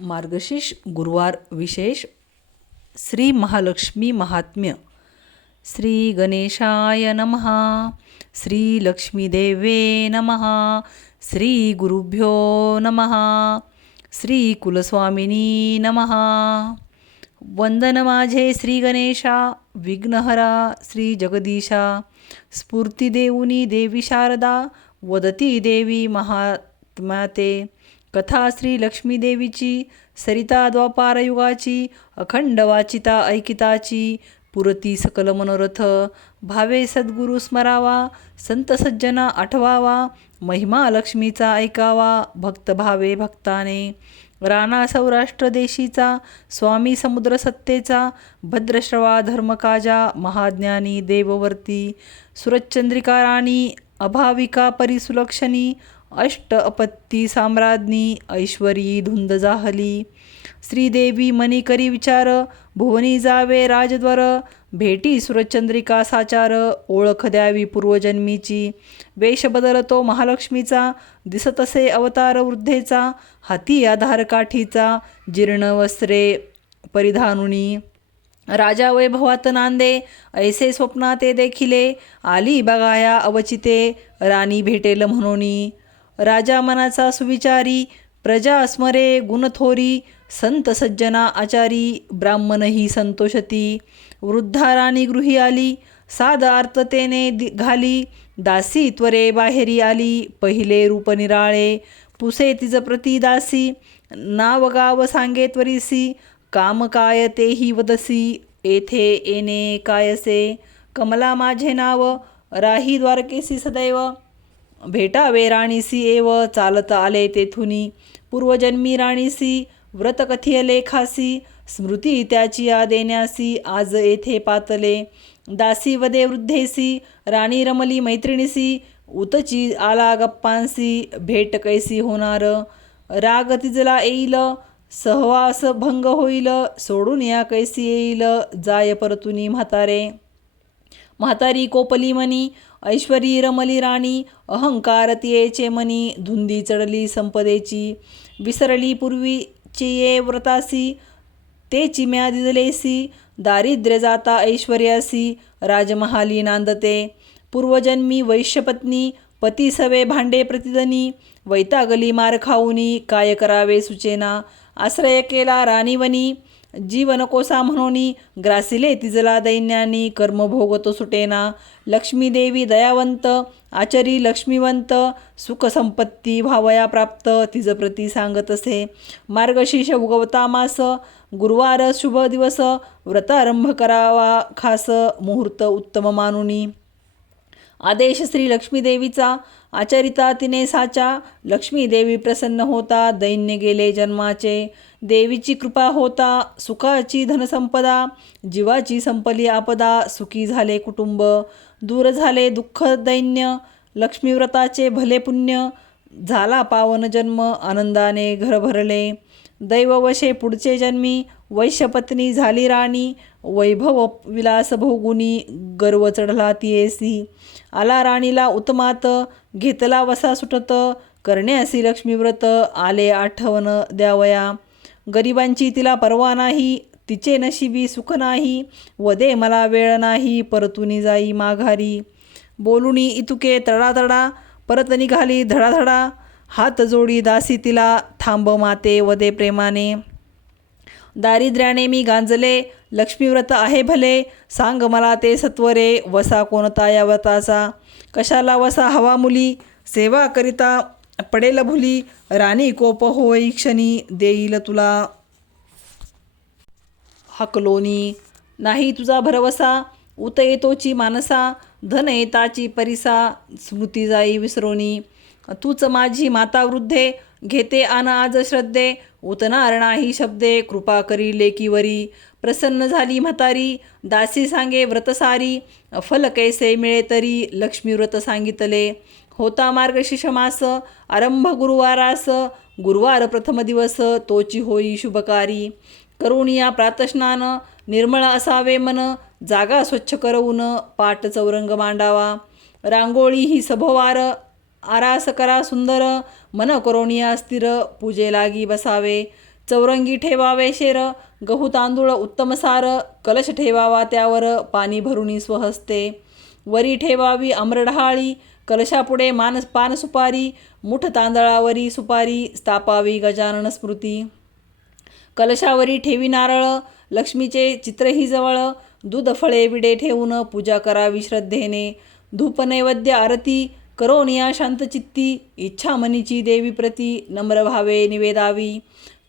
मार्गशीर्ष गुरुवार विशेष श्री महालक्ष्मी महात्म्य. श्री गणेशाय नमः. श्री लक्ष्मीदेवे नमः. श्री गुरुभ्यो नमः. श्री कुलस्वामिनी नमः. वंदन माझे श्री गणेशा विघ्नहरा श्री जगदीशा स्फूर्तिदेऊनी देवी शारदा वदती देवी महात्म्याते. कथा श्री लक्ष्मीदेवीची सरिता द्वापार युगाची अखंड वाचिता ऐकिताची पुरती सकल मनोरथ भावे सद्गुरु स्मरावा संत सज्जना आठवावा महिमा लक्ष्मीचा ऐकावा भक्त भावे भक्ताने. राणा सौराष्ट्र देशीचा स्वामी समुद्र सत्तेचा भद्रश्रवा धर्मकाजा महाज्ञानी देववर्ती सुरचंद्रिका राणी अभाविका परिसुलक्षणी अष्ट अपत्ती साम्राज्ञी ऐश्वरी धुंद जाहली श्रीदेवी मणिकरी विचार भुवनी जावे राजद्वार भेटी सुरचंद्रिका साचार ओळख द्यावी पूर्वजन्मीची वेश बदलतो महालक्ष्मीचा दिसत असे अवतार वृद्धेचा हाती आधार काठीचा जीर्ण वस्त्रे परिधानुनी राजा वैभवात नांदे ऐसे स्वप्ना ते देखिले आली बगाया अवचिते राणी भेटेल म्हणूनी राजा मनाचा सुविचारी प्रजा स्मरे गुणथोरी संत सज्जना आचारी ब्राह्मणही संतोषती. वृद्धा राणी गृही आली साध आर्ततेने दि घाली दासी त्वरे बाहेरी आली पहिले रूप निराळे पुसे तिज प्रती दासी नाव गाव सांगे त्वरीसी काम काय तेही वदसी येथे येणे कायसे कमला माझे नाव राही द्वारकेसी सदैव भेटावे राणीसी एव चालत आले तेथुनी. पूर्वजन्मी राणीसी व्रत लेखासी स्मृती त्याची आ देण्यासी आज येथे पातले. दासी वदे वृद्धेसी राणी रमली मैत्रिणीसी उतची आला गप्पांसी भेट कैसी होणार? राग तिजला येईल सहवास भंग होईल सोडून या कैसी येईल जाय परतुनी म्हातारे. म्हातारी कोपली मनी ऐश्वरी रमली राणी अहंकार तियेचे मनी धुंदी चढली संपदेची विसरली पूर्वीची ये व्रतासी ते चिम्या दिदलेसी दारिद्र्य जाता ऐश्वर्यासी राजमहाली नांदते पूर्वजन्मी वैश्यपत्नी पती सवे भांडे प्रतिदनी वैतागली मार खाऊनी काय करावे सुचेना आश्रय केला राणीवनी जीवनकोसा म्हणोनी ग्रासिले तिजला दैन्यानी कर्मभोगतो सुटेना. लक्ष्मी देवी दयावंत आचरी लक्ष्मीवंत सुखसंपत्ती भावया प्राप्त तिज प्रती सांगत असे. मार्गशीर्ष उगवता मास गुरुवार शुभ दिवस व्रतारंभ करावा खास मुहूर्त उत्तम मानुनी. आदेश श्री लक्ष्मीदेवीचा. आचरिता तिने साचा लक्ष्मी देवी प्रसन्न होता दैन्य गेले जन्माचे. देवीची कृपा होता सुखाची धनसंपदा. जीवाची संपली आपदा सुखी झाले कुटुंब. दूर झाले दुःख दैन्य. लक्ष्मीव्रताचे भले पुण्य. झाला पावन जन्म आनंदाने घर भरले दैववशे पुढचे जन्मी वैश्यपत्नी झाली राणी वैभव विलास भोगुनी गर्व चढला तियेसी. आला राणीला उत्तमात घेतला वसा सुटत करण्यासी लक्ष्मीव्रत आले आठवण द्यावया. गरिबांची तिला पर्वा नाही तिचे नशिबी सुख नाही वदे मला वेळ नाही परतुनी जाई माघारी. बोलुनी इतुके तडातडा परत निघाली धडाधडा हात जोडी दासी तिला थांब माते वदे प्रेमाने. दारिद्र्याने मी गांजले लक्ष्मीव्रत आहे भले. सांग मला ते सत्वरे वसा कोणता या व्रताचा? कशाला वसा हवा मुली? सेवा करिता पडेल भुली. राणी कोप होई क्षणी देईल तुला. हकलोनी नाही तुझा भरवसा. उत येतोची मानसा धन येताची परिसा. स्मृती जाई विसरोनी. तूच माझी माता वृद्धे. घेते आन आज श्रद्धे उतनार नाही शब्दे कृपा करी लेकीवरी. प्रसन्न झाली म्हातारी दासी सांगे व्रतसारी. फल कैसे मिळे तरी लक्ष्मी व्रत सांगितले. होता मार्गशीर्षमास आरंभ गुरुवारास. गुरुवार प्रथम दिवस तोची होई शुभकारी. करुणिया प्रातश्नान प्रातस्नान निर्मळ असावे मन. जागा स्वच्छ करवून पाट चौरंग मांडावा. रांगोळी ही सभोवार आरास करा सुंदर. मन करोनिया स्थिर पूजे लागी बसावे चौरंगी ठेवावे शेर गहू तांदूळ उत्तम सार कलश ठेवावा त्यावर पाणी भरुणी स्वहस्ते वरी ठेवावी आम्रढाळी कलशापुढे मान पान सुपारी मुठ तांदळावरी सुपारी स्थापावी गजानन स्मृती कलशावरी ठेवी नारळ लक्ष्मीचे चित्रही जवळ दूध फळे विडे ठेवून पूजा करावी श्रद्धेने धूप नैवेद्य आरती करोनिया शांतचित्ती इच्छा मनीची देवी प्रती नम्र भावे निवेदावी.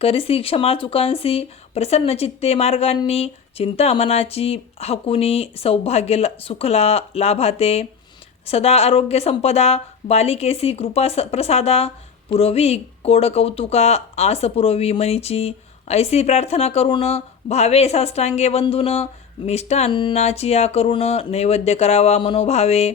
करसी क्षमा चुकांसी प्रसन्न चित्ते मार्गांनी चिंता मनाची हकुनी सौभाग्य सुखला लाभाते. सदा आरोग्य संपदा बालिकेसी कृपा स प्रसादा पुरवी कोड कौतुका आस पुरवी मनीची. ऐसी प्रार्थना करून भावे साष्टांगे वंदून मिष्टान्नाची या करून नैवेद्य करावा मनोभावे.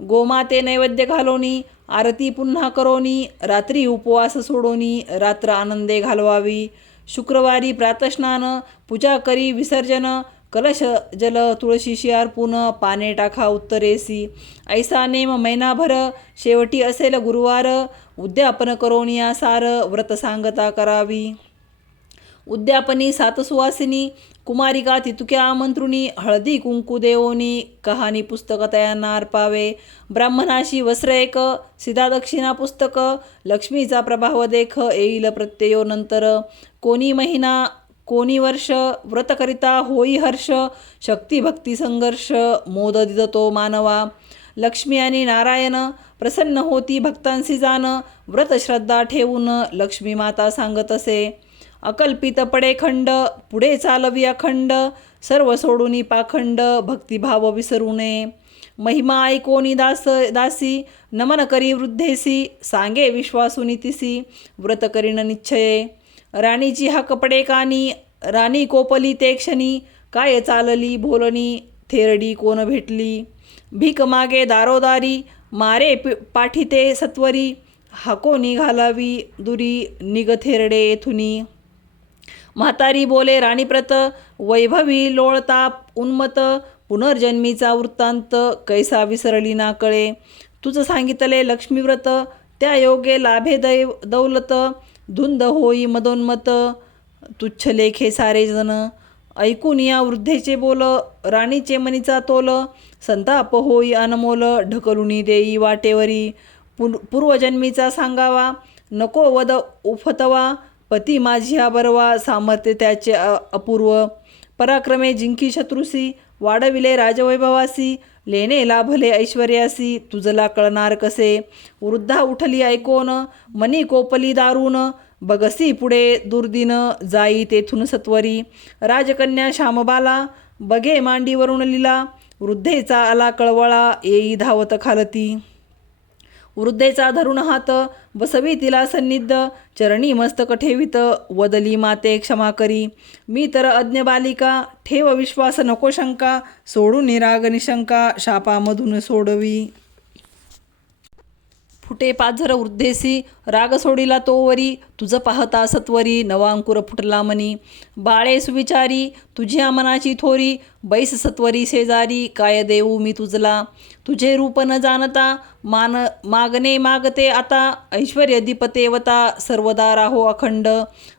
गोमाते नैवेद्य घालोनी आरती पुन्हा करोनी रात्री उपवास सोडोनी रात्र आनंदे घालवावी. शुक्रवारी प्रातस्नान पूजा करी विसर्जन कलश जल तुळशीशी अर्पून पाने टाका उत्तरेसी. ऐसा नेम महिनाभर शेवटी असेल गुरुवार उद्यापन करोनिया सार व्रत सांगता करावी. उद्यापनी सातसुवासिनी कुमारिका तितुक्या आमंत्रुणी हळदी कुंकू देवोनी कहाणी पुस्तक तयार पावे ब्राह्मणाशी वस्त्र एक सिधा दक्षिणा पुस्तक लक्ष्मीचा प्रभाव देख येईल प्रत्ययो नंतर कोणी महिना कोणी वर्ष व्रतकरिता होई हर्ष शक्ती भक्ती संघर्ष मोद दिदतो मानवा लक्ष्मी आणि नारायण प्रसन्न होती भक्तांसी जाण व्रत श्रद्धा ठेवून लक्ष्मी माता सांगत असे अकल्पित पडे खंड पुढे चालवी अखंड सर्व सोडूनी पाखंड भक्तिभाव विसरू नये. महिमा ऐकोनी दास दासी नमन करी वृद्धेसी सांगे विश्वासुनी तिसी व्रत करीन निश्चये. राणीची हा कपडे कानी राणी कोपली ते क्षणी काय चालली बोलणी थेरडी कोण भेटली? भीक मागे दारोदारी मारे पि पाठीते सत्वरी हाको निघालावी दुरी निग थेरडे येथुनी. म्हातारी बोले राणीप्रत वैभवी लोळताप उन्मत पुनर्जन्मीचा वृत्तांत कैसा विसरली ना कळे. तुझं सांगितले लक्ष्मीव्रत त्या योगे लाभे दैव दौलत धुंद होई मदोन्मत. तुच्छ लेखे सारे जण ऐकून या वृद्धेचे बोल राणीचे मनीचा तोल. संताप होई अनमोल ढकलुनी देई वाटेवरी. पूर्वजन्मीचा सांगावा नको वद उफतवा. पती माझी बरवा सामर्थ्य त्याचे अ- अपूर्व. पराक्रमे जिंकी शत्रुसी वाढविले राजवैभवासी लेणे लाभले ऐश्वर्यासी तुझला कळणार कसे? वृद्धा उठली ऐकोन मनी कोपली दारून बगसी पुढे दुर्दिन जाई तेथून सत्वरी. राजकन्या श्यामबाला बघे मांडीवरून लिला वृद्धेचा आला कळवळा येई धावत खालती. वृद्धेचा धरुण हात बसवी तिला सन्निध चरणी मस्तक ठेवित वदली माते क्षमा करी. मी तर अज्ञ बालिका ठेव विश्वास नको शंका सोडून निराग निशंका शापामधून सोडवी. फुटे पाझर वृद्धेसी राग सोडिला तोवरी तुझं पाहता सत्वरी नवांकुर फुटला मनी. बाळे सुविचारी तुझ्या मनाची थोरी बैस सत्वरी शेजारी काय देऊ मी तुझला. तुझे रूप न जाणता मान मागणे मागते आता ऐश्वर्य दीपतेवता सर्वदा राहो अखंड.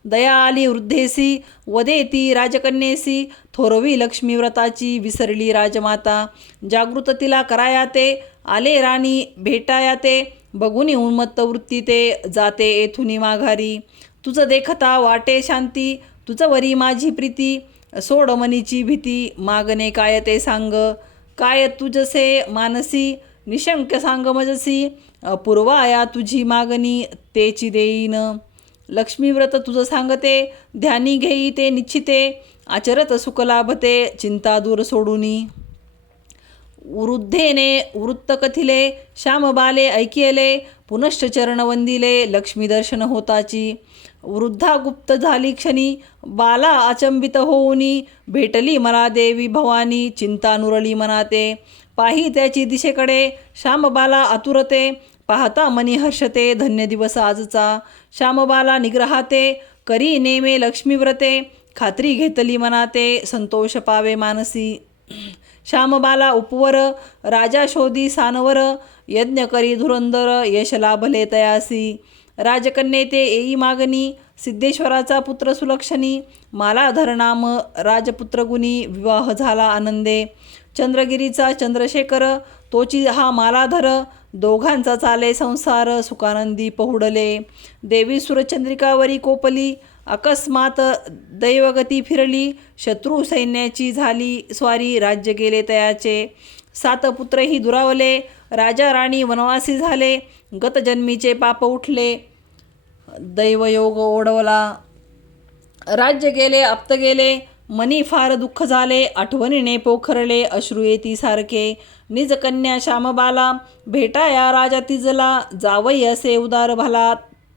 दया आली वृद्धेसी वदे ती राजकन्येसी थोरवी लक्ष्मीव्रताची विसरली राजमाता. जागृत तिला करायाते आले राणी भेटायाते बघून उन्मत्त वृत्ती ते जाते येथुनी माघारी. तुझं देखता वाटे शांती तुझं वरी माझी प्रीती. सोड मनीची भीती मागणे काय ते सांग. काय तुझसे मानसी निशंक सांग मजसी. पूर्वाया तुझी मागणी तेची देईन. लक्ष्मीव्रत तुझं सांगते ध्यानी घेई ते निश्चिते. आचरत सुख लाभते चिंता दूर सोडूनी. वृद्धेने वृत्त कथिले श्यामबाले ऐकियले पुनश्च चरणवंदिले लक्ष्मीदर्शन लक्ष्मी दर्शन होताची. वृद्धा गुप्त झाली क्षणी बाला अचंबित होऊनी भेटली मला देवी भवानी चिंता नुरली मनाते. पाही त्याची दिशेकडे श्यामबाला आतुरते पाहता मनी हर्षते धन्य दिवस आजचा. श्यामबाला निग्रहाते करी नेमे लक्ष्मीव्रते खात्री घेतली मनाते संतोष पावे मानसी. श्यामबाला उपवर राजा शोधी सानवर यज्ञ करी धुरंदर यश लाभले तयासी राजकन्ये ते येई मागणी सिद्धेश्वराचा पुत्र सुलक्षणी मालाधर नाम राजपुत्रगुणी विवाह झाला आनंदे चंद्रगिरीचा चंद्रशेखर तोची हा मालाधर दोघांचा चाले संसार सुखानंदी पहुडले देवी सुरचंद्रिकावरी कोपली अकस्मात दैवगती फिरली शत्रू सैन्याची झाली स्वारी राज्य गेले तयाचे. सात पुत्रही दुरावले राजा राणी वनवासी झाले गतजन्मीचे पाप उठले. दैवयोग ओढवला. राज्य गेले आप्त गेले मनी फार दुःख झाले आठवणीने पोखरले अश्रू येती सारखे. निज कन्या श्यामबाला भेटाया राजा तिजला जावई असे उदार भला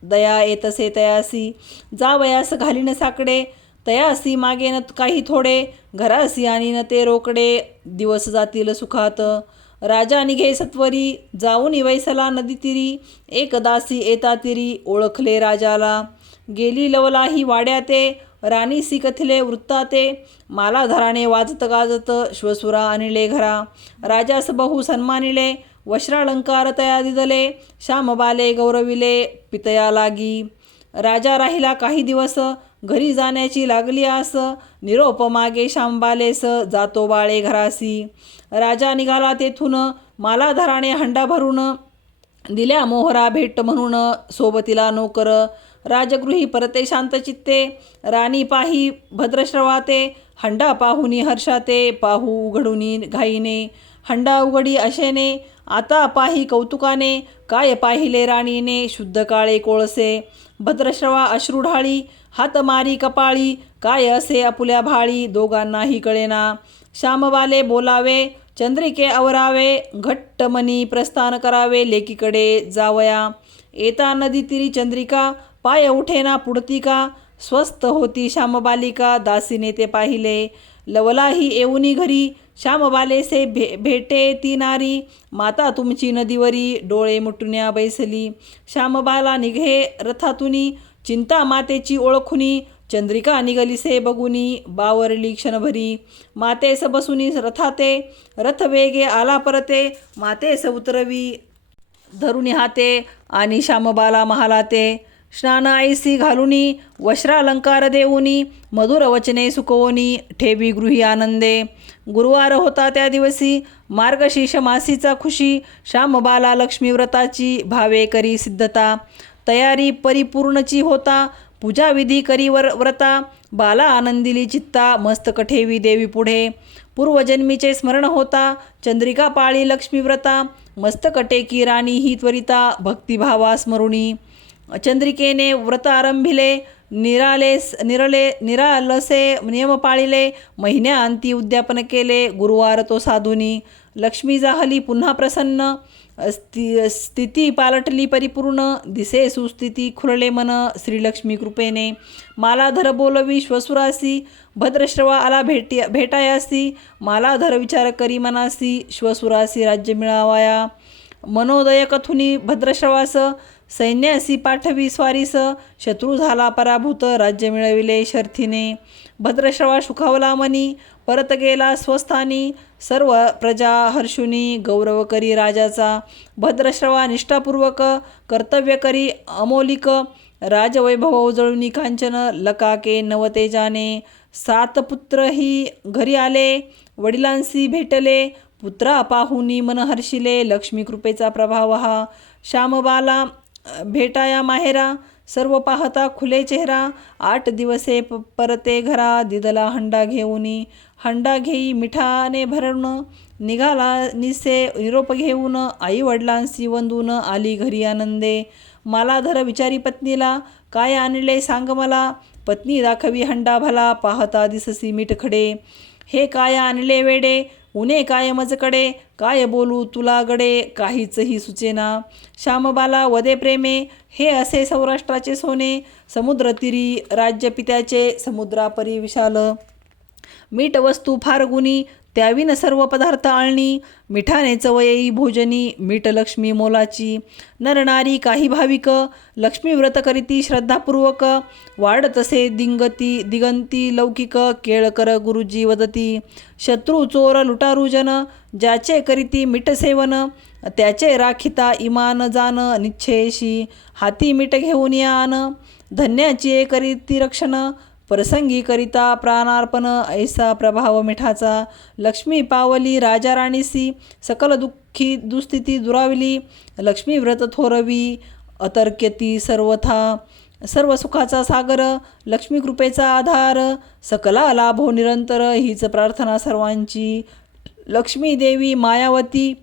दया येतसे तयासी. जावयास घालीन साकडे तयासी मागेन काही थोडे घरासी आणि न ते रोकडे दिवस जातील सुखात. राजा निघे सत्वरी जाऊन वैसला नदी तिरी एक दासी येता तिरी ओळखले राजाला. गेली लवलाही वाड्याते राणीसी कथिले वृत्ताते मालाधराने वाजत गाजत श्वसुरा आणिले घरा. राजास बहु सन्मानिले वस्त्रालंकार तया दिदले श्यामबाले गौरविले पितया लागी राजा राहिला काही दिवस घरी जाण्याची लागली आस निरोप मागे श्यामबालेस जातो बाळे घरासी. राजा निघाला तेथून मालाधराने हंडा भरून दिल्या मोहरा भेट म्हणून सोबतीला नोकर. राजगृही परते शांत चित्ते राणी पाही भद्रश्रवाते हंडा पाहुनी हर्षाते पाहू उघडुनी घाईने. हंडा उघडी अशेने आता पाही कौतुकाने काय पाहिले राणीने शुद्ध काळे कोळसे. भद्रश्रवा अश्रुढाळी हातमारी हात मारी कपाळी काय असे आपुल्या भाळी दोघांनाही कळेना. श्यामबाले बोलावे चंद्रिके आवरावे घट्ट मनी प्रस्थान करावे लेकीकडे जावया. येता नदी तिरी चंद्रिका पाय उठेना पुडतिका. स्वस्त होती श्यामबालिका दासीने ते पाहिले. लवलाही येऊनी घरी. श्यामबालेसे भे भेटे ती नारी. माता तुमची नदीवरी डोळे मुटण्या बैसली. श्यामबाला निघे रथातुनी. चिंता मातेची ओळखुनी. चंद्रिका निगलिसे बगुनी बावरली क्षणभरी. मातेस बसुनी रथाते. रथ वेगे आला परते. मातेस उतरवी धरुनी हाते आणि श्यामबाला महालाते. स्नानायसी घालुनी वस्त्रालंकार देऊनी मधुर वचने सुकवोनी ठेवी गृही आनंदे. गुरुवार होता त्या दिवशी मार्गशीर्ष मासीचा खुशी श्यामबाला लक्ष्मीव्रताची भावे करी सिद्धता. तयारी परिपूर्णची होता पूजाविधी करी वर व्रता. बाला आनंदिली चित्ता मस्तक ठेवी देवी पुढे. पूर्वजन्मीचे स्मरण होता चंद्रिका पाळी लक्ष्मीव्रता मस्तकटेकी राणी ही त्वरिता भक्तिभावा स्मरुणी. चंद्रिकेने व्रत आरंभिले निरालेस निरले निरालसे नियम पाळिले महिन्याअंती उद्यापन केले गुरुवार तो साधुनी. लक्ष्मी जाहली पुन्हा प्रसन्न स्ति स्थिती पालटली परिपूर्ण दिसे सुस्थिती खुरले मन श्रीलक्ष्मी कृपेने. मालाधर बोलवी श्वसुरासी भद्रश्रवा आला भेटी भेटायासी मालाधर विचार करी मनासी श्वसुरासी राज्य मिळावाया. मनोदय कथुनी भद्रश्रवास सैन्यासी पाठवी स्वारीस. शत्रू झाला पराभूत राज्य मिळविले शर्थीने. भद्रश्रवा सुखावला मनी परत गेला स्वस्थानी. सर्व प्रजा हर्षुनी गौरव करी राजाचा. भद्रश्रवा निष्ठापूर्वक कर्तव्य करी अमोलिक. राजवैभव उजळूनी कांचन लकाके नवतेजाने. सात पुत्र ही घरी आले वडिलांशी भेटले. पुत्रा पाहुनी मन हर्षिले लक्ष्मी कृपेचा प्रभाव हा. श्यामबाला भेटाया माहेरा सर्व पाहता खुले चेहरा आठ दिवसे प परते घरा दिदला हंडा घेऊनी हंडा घेई मिठाने भरून निघाला निसे निरोप घेऊन आई वडिलांशी वंदून आली घरी आनंदे. मालाधर विचारी पत्नीला काय आणले सांग मला पत्नी दाखवी हंडा भला पाहता दिससी मिठखडे हे काय आणले वेडे? उने काय मजकडे काय बोलू तुला गडे काहीचही सुचेना. श्यामबाला वदे प्रेमे हे असे सौराष्ट्राचे सोने समुद्रतीरी राज्यपित्याचे समुद्रापरी विशाल. मीठ वस्तू फार गुणी त्याविन सर्व पदार्थ आळणी मिठाने चवयई भोजनी मीठ लक्ष्मी मोलाची नरनारी काही भाविक लक्ष्मी व्रत करीती श्रद्धापूर्वक वाढ तसे दिंगती दिगंती लौकिक केळकर गुरुजी वदती शत्रू चोर लुटारुजन ज्याचे करीती मीठ सेवन त्याचे राखिता इमान जान निच्छेशी हाती मीठ घेऊन यान धन्याची करीती रक्षण प्रसंगी करिता प्राणार्पण ऐसा प्रभाव मिठाचा लक्ष्मी पावली राजा राणीसी सकल दुःखी दुस्थिती दुरावली लक्ष्मी व्रत थोरवी अतर्क्यती सर्वथा सर्व सुखाचा सागर लक्ष्मी कृपेचा आधार सकला लाभो हो निरंतर हीच प्रार्थना सर्वांची. लक्ष्मी देवी मायावती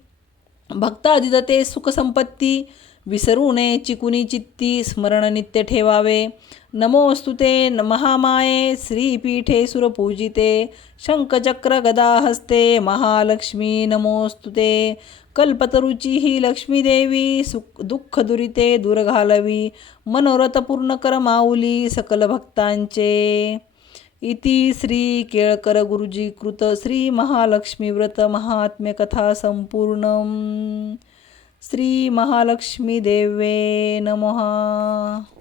भक्तादिदते सुखसंपत्ती विसरू नये चिकुनी चित्ती स्मरण नित्य ठेवावे. नमोस्तुते न- महामाये श्रीपीठे सुरपूजिते शङ्खचक्रगदाहस्ते महालक्ष्मी नमोस्तुते कल्पतरुची ही लक्ष्मीदेवी सुख दुःखदुरिते दूर घालवी माऊली सकल भक्तांचे इति श्री केळकर गुरुजी कृत श्री महालक्ष्मी व्रत महात्म्य श्री महालक्ष्मी देवे नमः।